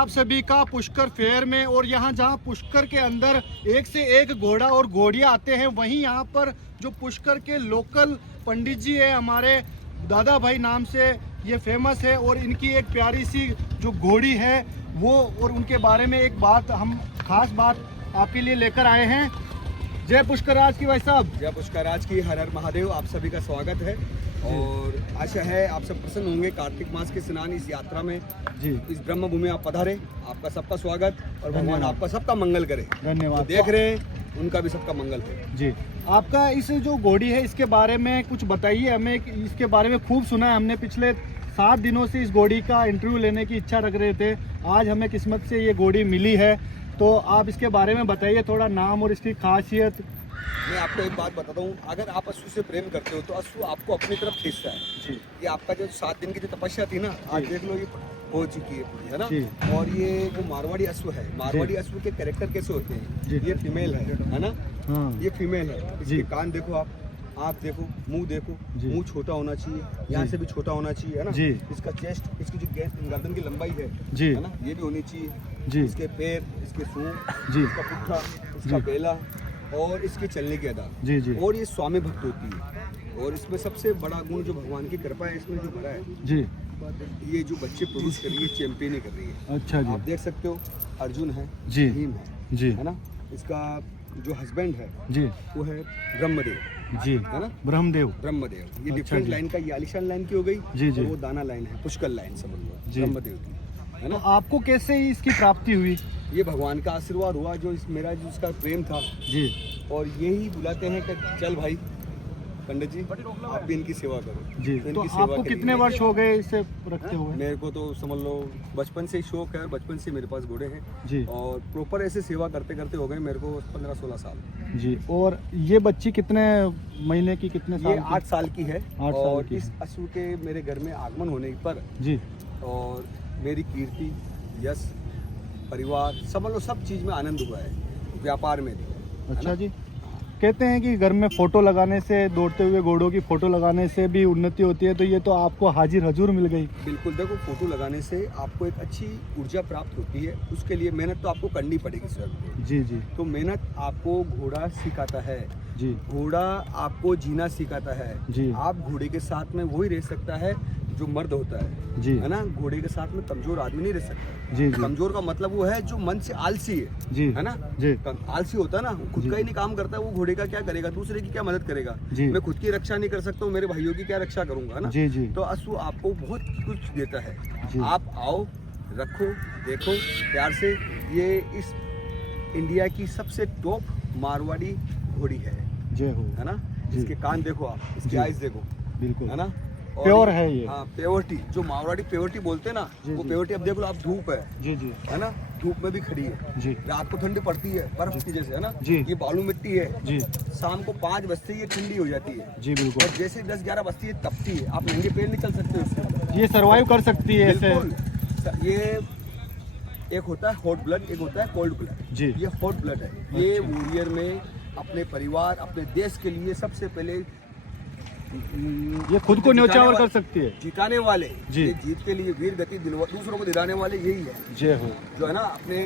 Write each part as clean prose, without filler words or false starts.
आप सभी का पुष्कर फेयर में। और यहाँ जहाँ पुष्कर के अंदर एक से एक घोड़ा और घोड़ियाँ आते हैं, वहीं यहाँ पर जो पुष्कर के लोकल पंडित जी है हमारे दादा भाई नाम से ये फेमस है। और इनकी एक प्यारी सी जो घोड़ी है वो, और उनके बारे में एक बात हम खास बात आपके लिए लेकर आए हैं। जय पुष्कराज की भाई साहब। जय पुष्कराज की, हर हर महादेव। आप सभी का स्वागत है और आशा है आप सब प्रसन्न होंगे कार्तिक मास के स्नान इस यात्रा में जी। इस ब्रह्म भूमि आप पधारे, आपका सबका स्वागत और भगवान आपका सबका मंगल करे। धन्यवाद। देख रहे हैं उनका भी सबका मंगल हो जी। आपका इस जो घोड़ी है इसके बारे में कुछ बताइए हमें। इसके बारे में खूब सुना है हमने, पिछले 7 दिनों से इस घोड़ी का इंटरव्यू लेने की इच्छा रख रहे थे। आज हमें किस्मत से ये घोड़ी मिली है, तो आप इसके बारे में बताइए थोड़ा, नाम और इसकी खासियत। मैं आपको एक बात बताता हूँ, अगर आप अश्व से प्रेम करते हो तो अश्व आपको अपनी तरफ खींचता है जी। ये आपका जो 7 दिन की जो तपस्या थी ना, आज देख लो ये हो चुकी है पूरी, है ना। और ये जो मारवाड़ी अश्व है, मारवाड़ी अश्व के कैरेक्टर कैसे होते हैं, ये फीमेल है ना। ये फीमेल है। इसके कान देखो आप, आँख देखो, मुंह देखो, मुंह छोटा होना चाहिए, यहाँ से भी छोटा होना चाहिए, है ना। इसका चेस्ट, इसकी जो गर्दन की लंबाई है ना, ये भी होनी चाहिए। इसके पैर, इसके सूंड, इसका पुट्ठा, इसका बेला और इसके चलने की अदा और ये स्वामी भक्त होती है। और इसमें सबसे बड़ा गुण जो भगवान की कृपा है इसमें जो भरा है जी, ये जो बच्चे प्रोड्यूस कर रही है, चैंपियन ही कर रही है। अच्छा जी। आप देख सकते हो अर्जुन है जी, भीम है जी, है ना। इसका जो हस्बैंड है जी वो है ब्रह्मदेव जी, है ना। ब्रह्मदेव ये डिफरेंट लाइन का, ये आलिशान लाइन की हो गई जी जी। वो दाना लाइन है, पुष्कर लाइन समझ लो ब्रह्मदेव की, है ना। तो आपको कैसे इसकी प्राप्ति हुई? ये भगवान का आशीर्वाद हुआ, जो मेरा जो उसका प्रेम था जी। और यही बुलाते हैं कि चल भाई पंडित जी आप भी इनकी सेवा करो जी। तो आपको कितने वर्ष हो गए इसे रखते हुए? मेरे को तो समझ लो बचपन से ही शौक है, बचपन से मेरे पास घोड़े हैं जी। और प्रॉपर ऐसे सेवा करते करते हो गए मेरे को 15-16 साल जी। और ये बच्ची कितने महीने की, कितने साल? ये 8 साल की है। और इस अश्व के मेरे घर में आगमन होने पर जी, और मेरी कीर्ति, यश, परिवार, समझ लो सब चीज में आनंद हुआ है, व्यापार में भी। अच्छा जी। कहते हैं कि घर में फोटो लगाने से, दौड़ते हुए घोड़ों की फोटो लगाने से भी उन्नति होती है, तो ये तो आपको हाजिर हजूर मिल गई। बिल्कुल, देखो फोटो लगाने से आपको एक अच्छी ऊर्जा प्राप्त होती है, उसके लिए मेहनत तो आपको करनी पड़ेगी सर जी जी। तो मेहनत आपको घोड़ा सिखाता है जी, घोड़ा आपको जीना सिखाता है जी। आप घोड़े के साथ में वही रह सकता है जो मर्द होता है जी, है ना। घोड़े के साथ में कमजोर आदमी नहीं रह सकता जी, जी। कमजोर का मतलब वो है जो मन से आलसी है जी, है ना जी। आलसी होता है ना, खुद का ही नहीं काम करता है, वो घोड़े का क्या करेगा, दूसरे की क्या मदद करेगा जी। मैं खुद की रक्षा नहीं कर सकता हूँ, मेरे भाइयों की क्या रक्षा करूंगा, है ना जी जी। तो अश्व आपको बहुत कुछ देता है जी। आप आओ, रखो, देखो प्यार से। ये इस इंडिया की सबसे टॉप मारवाड़ी घोड़ी है, है ना। इसके कान देखो आप, इसकी आइज देखो, बिल्कुल, है ना। प्योर है ये, हाँ प्योरिटी, जो मारवाड़ी प्योरिटी बोलते हैं ना, वो प्योरिटी। अब देखो आप, धूप है जी जी, है ना, धूप में भी खड़ी है जी। रात को ठंडी पड़ती है बर्फ की जैसे, है ना जी। ये बालू मिट्टी है जी। शाम को 5 बजते ये ठंडी हो जाती है जी, बिल्कुल। और जैसे 10-11 बजती है तपती है, आप नंगे पैर नहीं चल सकते उससे, ये सर्वाइव कर सकती है ऐसे। ये एक होता है हॉट ब्लड, एक होता है कोल्ड ब्लड जी। ये हॉट ब्लड है, ये वॉरियर में अपने परिवार, अपने देश के लिए सबसे पहले ये खुद को न्योछावर कर सकती है, जिताने वाले जी। ये जीत के लिए वीर गति दूसरों को दिलाने वाले यही है जय हो, जो है ना अपने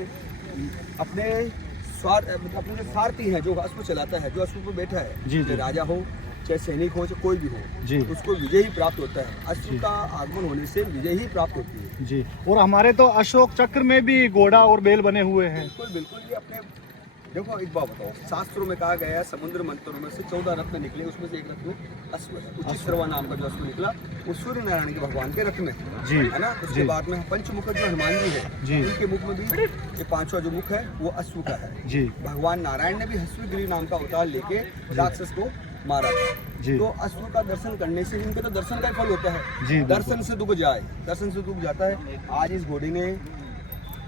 अपने जो सारथी है, जो अश्व चलाता है, जो अश्व पर बैठा है जी, चाहे राजा हो, चाहे सैनिक हो, चाहे कोई भी हो जी, उसको विजय ही प्राप्त होता है। अश्व का आगमन होने से विजय ही प्राप्त होती है जी। और हमारे तो अशोक चक्र में भी घोड़ा और बैल बने हुए हैं। बिल्कुल बिल्कुल। ये अपने देखो एक बात बताओ, शास्त्रों में कहा गया है समुद्र मंत्रों में से 14 रत्न निकले, उसमें से एक रत्न अश्व है। उचित सर्वा नाम का जो अश्व निकला वो सूर्य नारायण के भगवान के रत्न है, है ना। उसके बाद में पंचमुख जो हनुमान जी है, उनके मुख में भी ये 5वां जो मुख है वो अश्व का है जी। भगवान नारायण ने भी हस्वगिरी नाम का अवतार लेके राक्षस को मारा था। तो अश्व का दर्शन करने से इनके तो दर्शन का फल होता है, दर्शन से दुख जाए, दर्शन से दुख जाता है। आज इस घोड़े ने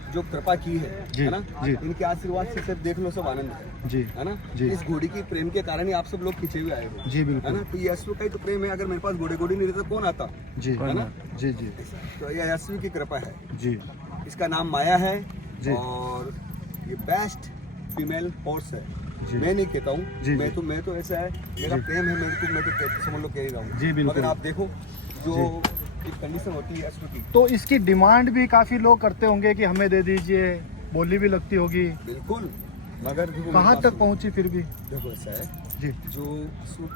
जो कृपा की है ना, इनके आशीर्वाद से सिर्फ देख लो सब आनंद है जी, है ना जी। इस घोड़ी की प्रेम के कारण ही आप सब लोग खींचे हुए आए हो जी, बिल्कुल, है ना। तो ये अश्व का ही तो प्रेम है, अगर मेरे पास घोड़ी नहीं रहता कौन आता जी, है ना जी जी। तो ये अश्व की कृपा है जी। इसका नाम माया है जी। और ये बेस्ट फीमेल हॉर्स है, मैं नहीं कहता हूँ, मैं तो ऐसा है, मेरा प्रेम है, मैं तो समझ लो कह ही रहा हूँ। अगर आप देखो जो एक कंडीशन होती है अश्व की। तो इसकी डिमांड भी काफी लोग करते होंगे कि हमें दे दीजिए, बोली भी लगती होगी। बिल्कुल, मगर देखो कहाँ मेरे तक पास- पहुँची फिर भी? देखो ऐसा है, जी जो अश्व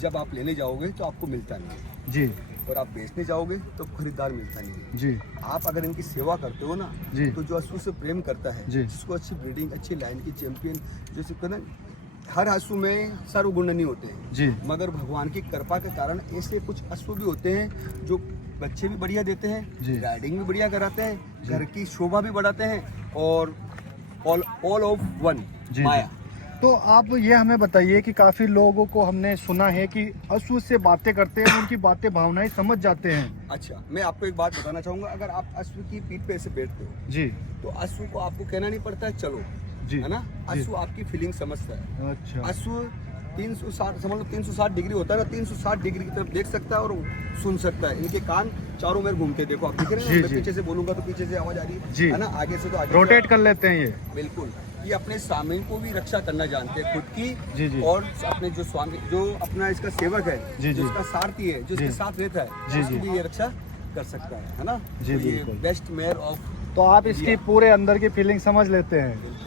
जब आप लेने जाओगे तो आपको मिलता नहीं है, जी और आप बेचने जाओगे तो खरीदार मिलता नहीं है। जी आप अगर इनकी सेवा करते हो ना, जी तो जो अश्व से प्रेम करता है, जी। जिसको अच्छी ब्रीडिंग, अच्छी लाइन की चैंपियन, जैसे कहते हैं, हर अश्व में सर्वगुण नहीं होते हैं, जी मगर भगवान की कृपा के कारण ऐसे कुछ अश्व भी होते हैं जो बच्चे भी बढ़िया देते जी। हैं, राइडिंग भी बढ़िया कराते हैं, जी। घर की शोभा भी बढ़ाते हैं, और ऑल ऑफ वन जी माया। तो आप ये हमें बताइए कि काफी लोगों को हमने सुना है कि अश्व से बातें करते हैं, उनकी बातें भावनाएं समझ जाते हैं। अच्छा, मैं आपको एक बात बताना चाहूँगा, अगर आप अश्व की पीठ पे ऐसे बैठते हो जी तो अश्व को आपको कहना नहीं पड़ता है चलो, जी है ना, जी। अश्व आपकी फीलिंग समझता है। अच्छा अश्व 360 समझ लो 360 डिग्री होता है ना, 360 डिग्री की तरफ देख सकता है और सुन सकता है। इनके कान चारों में घूमते, देखो आप दिख रहे हैं जी, ना, मैं जी। पीछे से बोलूंगा तो पीछे से आवाज आ रही जी। है ना, आगे से तो आगे रोटेट कर लेते हैं ये। बिल्कुल, ये अपने सामने को भी रक्षा करना जानते हैं, खुद की जी, जी। और अपने जो स्वामी, जो अपना इसका सेवक है, जी, जी। जो इसका सारथी है, जो इसके जी। साथ रहता है, जी, उसकी जी। भी ये रक्षा कर सकता है ना। जी, तो ये बिल्कुल। बेस्ट मेयर ऑफ तो आप इसकी पूरे अंदर की फीलिंग समझ लेते हैं।